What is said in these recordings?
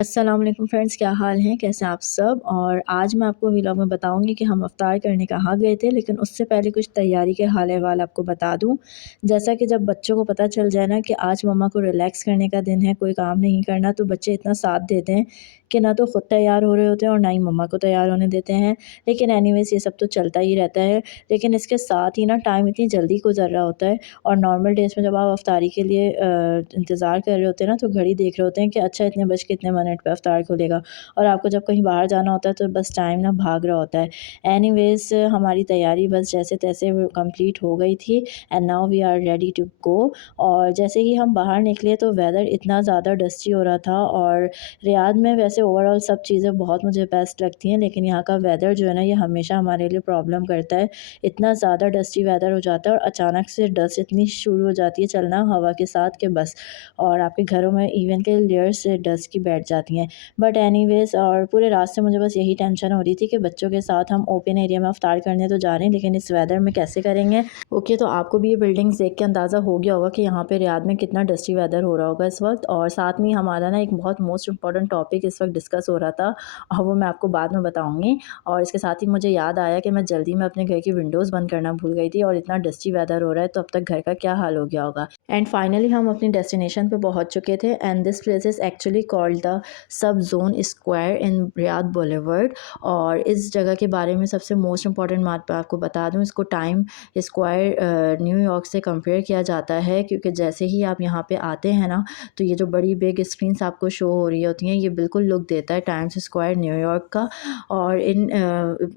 अस्सलाम वालेकुम फ्रेंड्स, क्या हाल हैं? कैसे हैं आप सब? और आज मैं आपको व्लॉग में बताऊंगी कि हम इफ्तार करने कहाँ गए थे, लेकिन उससे पहले कुछ तैयारी के हाल अहवाल आपको बता दूं। जैसा कि जब बच्चों को पता चल जाए ना कि आज मम्मा को रिलैक्स करने का दिन है, कोई काम नहीं करना, तो बच्चे इतना साथ देते हैं कि ना तो ख़ुद तैयार हो रहे होते हैं और ना ही मम्मा को तैयार होने देते हैं। लेकिन एनीवेज़ ये सब तो चलता ही रहता है। लेकिन इसके साथ ही ना टाइम इतनी जल्दी गुजर रहा होता है। और नॉर्मल डेज़ में जब आप इफ्तारी के लिए इंतज़ार कर रहे होते हैं ना, तो घड़ी देख रहे होते हैं कि अच्छा इतने बज के इतने मिनट पे इफ्तार खुलेगा। और आपको जब कहीं बाहर जाना होता है तो बस टाइम ना भाग रहा होता है। एनीवेज़ हमारी तैयारी बस जैसे-तैसे वो कंप्लीट हो गई थी and now we are ready to go. और जैसे ही हम बाहर निकले तो वेदर इतना ज़्यादा डस्टी हो रहा था। और रियाद में वैसे ओवरऑल सब चीज़ें बहुत मुझे बेस्ट लगती हैं, लेकिन यहाँ का वेदर जो है ना, ये हमेशा हमारे लिए प्रॉब्लम करता है। इतना ज़्यादा डस्टी वेदर हो जाता है और अचानक से डस्ट इतनी शुरू हो जाती है चलना हवा के साथ कि बस। और आपके घरों में इवन के लेयर्स से डस्ट की बैठ जाती हैं। बट एनीवेज़ और पूरे रास्ते मुझे बस यही टेंशन हो रही थी कि बच्चों के साथ हम ओपन एरिया में इफ्तार करने तो जा रहे हैं, लेकिन इस वेदर में कैसे करेंगे। ओके, तो आपको भी ये बिल्डिंग्स देख के अंदाज़ा हो गया होगा कि यहाँ पे रियाद में कितना डस्टी वेदर हो रहा होगा इस वक्त। और साथ में हमारा ना एक बहुत मोस्ट इंपॉर्टेंट टॉपिक इस वक्त डिस्कस हो रहा था, और वो मैं आपको बाद में बताऊँगी। और इसके साथ ही मुझे याद आया कि मैं जल्दी में अपने घर की विंडोज़ बंद करना भूल गई थी, और इतना डस्टी वेदर हो रहा है तो अब तक घर का क्या हाल हो गया होगा। एंड फाइनली हम अपनी डेस्टिनेशन पे पहुँच चुके थे and this place is actually called the sub zone square in Riyadh boulevard. और इस जगह के बारे में सबसे मोस्ट इंपॉर्टेंट बात मैं आपको बता दूं, इसको टाइम स्क्वायर न्यूयॉर्क से कंपेयर किया जाता है, क्योंकि जैसे ही आप यहाँ पे आते हैं ना, तो ये जो बड़ी बिग स्क्रीन्स आपको शो हो रही होती हैं, ये बिल्कुल लुक देता है टाइम्स स्क्वायर न्यूयॉर्क का। और इन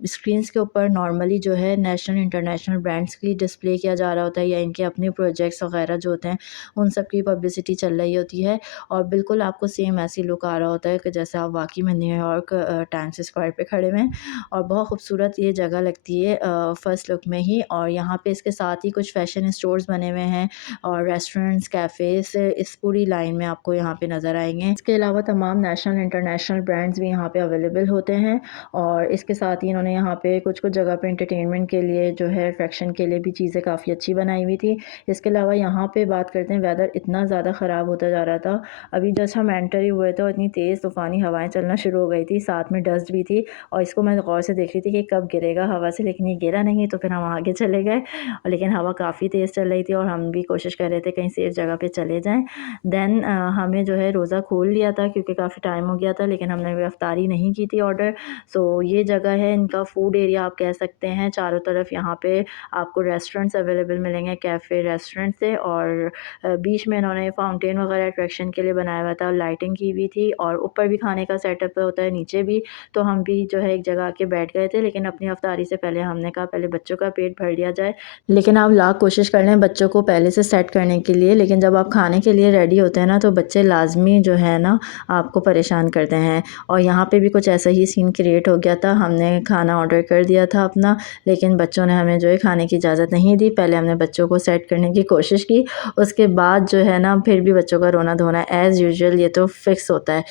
स्क्रीन्स के ऊपर नॉर्मली जो है नेशनल इंटरनेशनल ब्रांड्स की डिस्प्ले किया जा रहा होता है, या इनके अपने प्रोजेक्ट्स वगैरह जो होते हैं उन सब की पब्लिसिटी चल रही होती है। और बिल्कुल आपको सेम ऐसी लुक आ रहा होता है कि जैसे आप वाकई में न्यूयॉर्क टाइम्स स्क्वायर पे खड़े हैं। और बहुत खूबसूरत ये जगह लगती है फ़र्स्ट लुक में ही। और यहाँ पे इसके साथ ही कुछ फ़ैशन स्टोर्स बने हुए हैं और रेस्टोरेंट्स, कैफ़ेज़ इस पूरी लाइन में आपको यहाँ पे नज़र आएंगे। इसके अलावा तमाम नेशनल इंटरनेशनल ब्रांड्स भी यहाँ पे अवेलेबल होते हैं। और इसके साथ ही इन्होंने यहाँ पे कुछ कुछ जगह पे एंटरटेनमेंट के लिए जो है अट्रैक्शन के लिए भी चीज़ें काफ़ी अच्छी बनाई हुई थी। इसके अलावा यहाँ पे बात करते हैं, वेदर इतना ज़्यादा ख़राब होता जा रहा था। अभी जस्ट हम एंटर ही हुए थे और इतनी तेज़ तूफ़ानी हवाएं चलना शुरू हो गई थी, साथ में डस्ट भी थी। और इसको मैं गौर से देख रही थी कि कब गिरेगा हवा से, लेकिन ये गिरा नहीं। तो फिर हम आगे चले गए, लेकिन हवा काफ़ी तेज़ चल रही थी और हम भी कोशिश कर रहे थे कहीं सेफ़ जगह पे चले जाएं। देन हमें जो है रोज़ा खोल लिया था क्योंकि काफ़ी टाइम हो गया था, लेकिन हमने अफ्तारी नहीं की थी ऑर्डर। सो ये जगह है इनका फूड एरिया आप कह सकते हैं। चारों तरफ यहाँ पे आपको रेस्टोरेंट्स अवेलेबल मिलेंगे, कैफ़े रेस्टोरेंट से। और बीच में इन्होंने फाउंटेन वगैरह अट्रैक्शन के लिए बनाया हुआ था, लाइटिंग की हुई थी, और ऊपर भी खाने का सेटअप होता है, नीचे भी। तो हम भी जो है एक जगह आके बैठ गए थे, लेकिन अपनी अफ्तारी से पहले हमने कहा पहले बच्चों का पेट भर लिया जाए। लेकिन आप लाख कोशिश कर लें बच्चों को पहले से सेट करने के लिए, लेकिन जब आप खाने के लिए रेडी होते हैं ना, तो बच्चे लाजमी जो है ना आपको परेशान करते हैं। और यहाँ पे भी कुछ ऐसा ही सीन क्रिएट हो गया था। हमने खाना ऑर्डर कर दिया था अपना, लेकिन बच्चों ने हमें जो है खाने की इजाज़त नहीं दी। पहले हमने बच्चों को सेट करने की कोशिश की, उसके बाद जो है ना फिर भी बच्चों का रोना धोना एज़ यूजुअल, ये तो फिक्स होता है।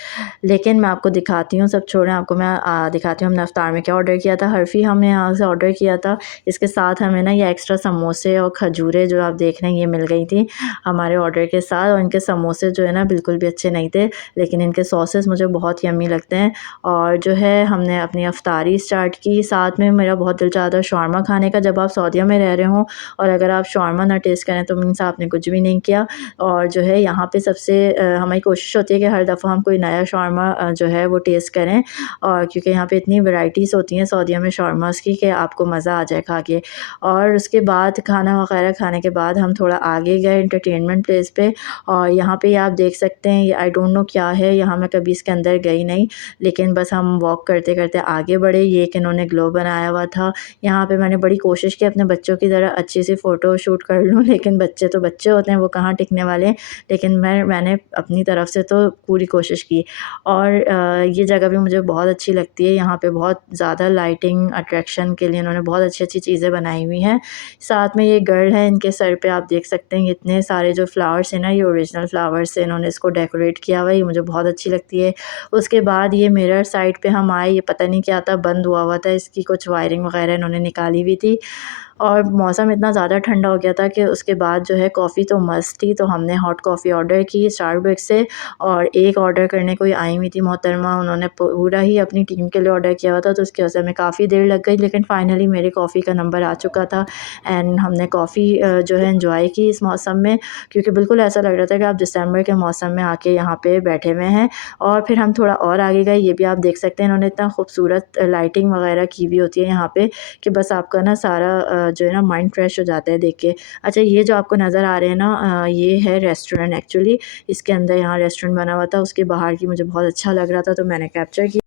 लेकिन मैं आपको दिखाती हूँ, सब छोड़ें, आपको मैं दिखाती हूँ हमने अफ्तार में क्या ऑर्डर किया था। हर्फ़ी हमने यहाँ से ऑर्डर किया था। इसके साथ हमें ना ये एक्स्ट्रा समोसे और खजूरें जो आप देख रहे हैं ये मिल गई थी हमारे ऑर्डर के साथ। और इनके समोसे जो है ना बिल्कुल भी अच्छे नहीं थे, लेकिन इनके सॉसेस मुझे बहुत यम्मी लगते हैं। और जो है हमने अपनी अफ्तारी स्टार्ट की। साथ में मेरा बहुत दिल चाहता है शौरमा खाने का। जब आप सऊदीया में रह रहे हों और अगर आप शौरमा ना टेस्ट करें तो मीन्स आपने कुछ भी नहीं किया। और जो है यहाँ पे सबसे हमारी कोशिश होती है कि हर दफ़ा हम कोई नया शौरमा जो है वो टेस्ट करें, और क्योंकि यहाँ पे इतनी वैराइटीज़ होती हैं सऊदीया में शौरमास की कि आपको मज़ा आ जाए खा के। और उसके बाद खाना वगैरह खाने के बाद हम थोड़ा आगे गए एंटरटेनमेंट प्लेस पे। और यहाँ पे आप देख सकते हैं, ये आई डोंट नो क्या है, यहाँ मैं कभी इसके अंदर गई नहीं, लेकिन बस हम वॉक करते करते आगे बढ़े। ये एक इन्होंने ग्लो बनाया हुआ था। यहाँ पे मैंने बड़ी कोशिश की अपने बच्चों की तरह अच्छी सी फ़ोटो शूट कर लूँ, लेकिन बच्चे तो बच्चे होते हैं, वो कहाँ टिकने वाले हैं। लेकिन मैंने अपनी तरफ से तो पूरी कोशिश की। और ये जगह भी मुझे बहुत अच्छी लगती है। यहाँ पे बहुत ज़्यादा लाइटिंग अट्रैक्शन के लिए इन्होंने बहुत अच्छी अच्छी चीज़ें बनाई हुई हैं। साथ में ये गर्ल है, इनके सर पे आप देख सकते हैं इतने सारे जो फ्लावर्स हैं ना, ये ओरिजिनल फ्लावर्स से इन्होंने इसको डेकोरेट किया हुआ है। ये मुझे बहुत अच्छी लगती है। उसके बाद ये मिरर साइड पे हम आए, ये पता नहीं क्या था, बंद हुआ हुआ था, इसकी कुछ वायरिंग वगैरह इन्होंने निकाली हुई थी। और मौसम इतना ज़्यादा ठंडा हो गया था कि उसके बाद जो है कॉफ़ी तो मस्त थी, तो हमने हॉट कॉफ़ी ऑर्डर की स्टारबक्स से। और एक ऑर्डर करने कोई आई हुई थी मोहतरमा, उन्होंने पूरा ही अपनी टीम के लिए ऑर्डर किया हुआ था, तो उसकी वजह से हमें काफ़ी देर लग गई, लेकिन फ़ाइनली मेरी कॉफ़ी का नंबर आ चुका था। एंड हमने कॉफ़ी जो है एंजॉय की इस मौसम में, क्योंकि बिल्कुल ऐसा लग रहा था कि आप दिसंबर के मौसम में आके यहाँ पे बैठे हुए हैं। और फिर हम थोड़ा और आगे गए, ये भी आप देख सकते हैं, इन्होंने इतना खूबसूरत लाइटिंग वगैरह की हुई होती है यहाँ पे कि बस आपका ना सारा जो है ना माइंड फ्रेश हो जाता है देख के। अच्छा, ये जो आपको नज़र आ रहे हैं ना, ये है रेस्टोरेंट एक्चुअली। इसके अंदर यहाँ रेस्टोरेंट बना हुआ था, उसके बाहर की मुझे बहुत अच्छा लग रहा था, तो मैंने कैप्चर किया।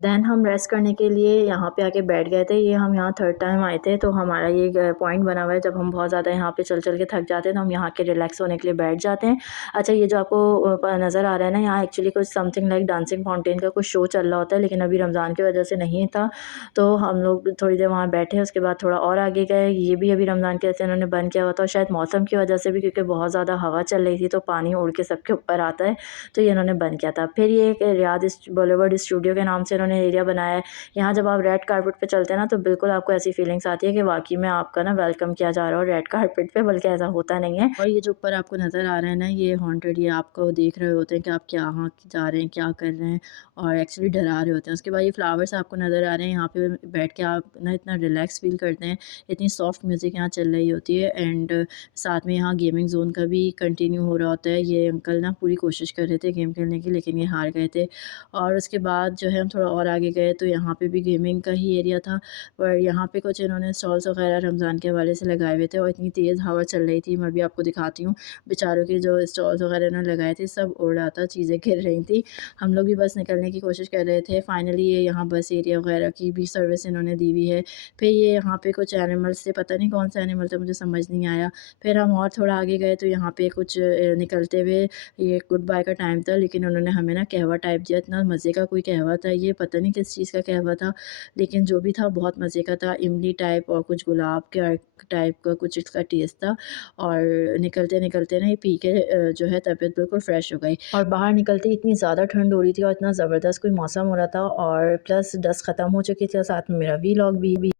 देन हम रेस्ट करने के लिए यहाँ पे आके बैठ गए थे। ये हम यहाँ थर्ड टाइम आए थे, तो हमारा ये पॉइंट बना हुआ है, जब हम बहुत ज़्यादा यहाँ पे चल के थक जाते हैं तो हम यहाँ के रिलैक्स होने के लिए बैठ जाते हैं। अच्छा, ये जो आपको नज़र आ रहा है ना, यहाँ एक्चुअली कुछ समथिंग लाइक डांसिंग फाउंटेन का कुछ शो चल रहा होता है, लेकिन अभी रमज़ान की वजह से नहीं था, तो हम लोग थोड़ी देर वहाँ बैठे। उसके बाद थोड़ा और आगे गए, ये भी अभी रमज़ान की वजह से इन्होंने बंद किया हुआ था, और शायद मौसम की वजह से भी, क्योंकि बहुत ज़्यादा हवा चल रही थी तो पानी उड़ के सबके ऊपर आता है, तो ये इन्होंने बंद किया था। फिर ये एक रियाद बॉलीवुड स्टूडियो के नाम से इन्होंने एरिया बनाया है। यहाँ जब आप रेड कारपेट पे चलते हैं ना, तो बिल्कुल आपको ऐसी फीलिंग्स आती है कि वाक़ई में आपका ना वेलकम किया जा रहा हो रेड कारपेट पे, बल्कि ऐसा होता नहीं है। और ये जो ऊपर आपको नज़र आ रहा है ना, ये हॉन्टेड, ये आपको देख रहे होते हैं कि आप कहाँ जा रहे हैं, क्या कर रहे हैं, और एक्चुअली डरा रहे होते हैं। उसके बाद ये फ्लावर्स आपको नज़र आ रहे हैं, यहाँ पे बैठ के आप ना इतना रिलैक्स फ़ील करते हैं, इतनी सॉफ्ट म्यूज़िक यहाँ चल रही होती है। एंड साथ में यहाँ गेमिंग ज़ोन का भी कंटिन्यू हो रहा होता है। ये अंकल ना पूरी कोशिश कर रहे थे गेम खेलने की, लेकिन ये हार गए थे। और उसके बाद जो है हम थोड़ा और आगे गए, तो यहाँ पे भी गेमिंग का ही एरिया था, पर यहाँ पे कुछ इन्होंने स्टॉल्स वगैरह रमज़ान के हवाले से लगाए हुए थे, और इतनी तेज़ हवा चल रही थी, मैं भी आपको दिखाती हूँ। बेचारों के जो स्टॉल्स वगैरह इन्होंने लगाए थे सब उड़ रहा था, चीज़ें गिर रही थी। हम लोग भी बस निकलने की कोशिश कर रहे थे। फाइनली ये यहाँ बस एरिया वगैरह की भी सर्विस इन्होंने दी हुई है। फिर ये यहाँ पे कुछ एनिमल्स थे, पता नहीं कौन सा एनिमल था, मुझे समझ नहीं आया। फिर हम और थोड़ा आगे गए, तो यहाँ पे कुछ निकलते हुए ये गुड बाय का टाइम था, लेकिन उन्होंने हमें ना कहवा टाइप दिया। इतना मज़े का कोई कहवा था ये, पता नहीं किस चीज़ का कहवा था, लेकिन जो भी था बहुत मज़े का था। इमली टाइप और कुछ गुलाब के टाइप का कुछ इसका टेस्ट था। और निकलते-निकलते ना ये पी के जो है तबीयत बिल्कुल फ़्रेश हो गई। और बाहर निकलते ही इतनी ज़्यादा ठंड हो रही थी और इतना ज़बरदस्त कोई मौसम हो रहा था, और प्लस डस्ट ख़त्म हो चुकी थी, और साथ में मेरा व्लॉग भी।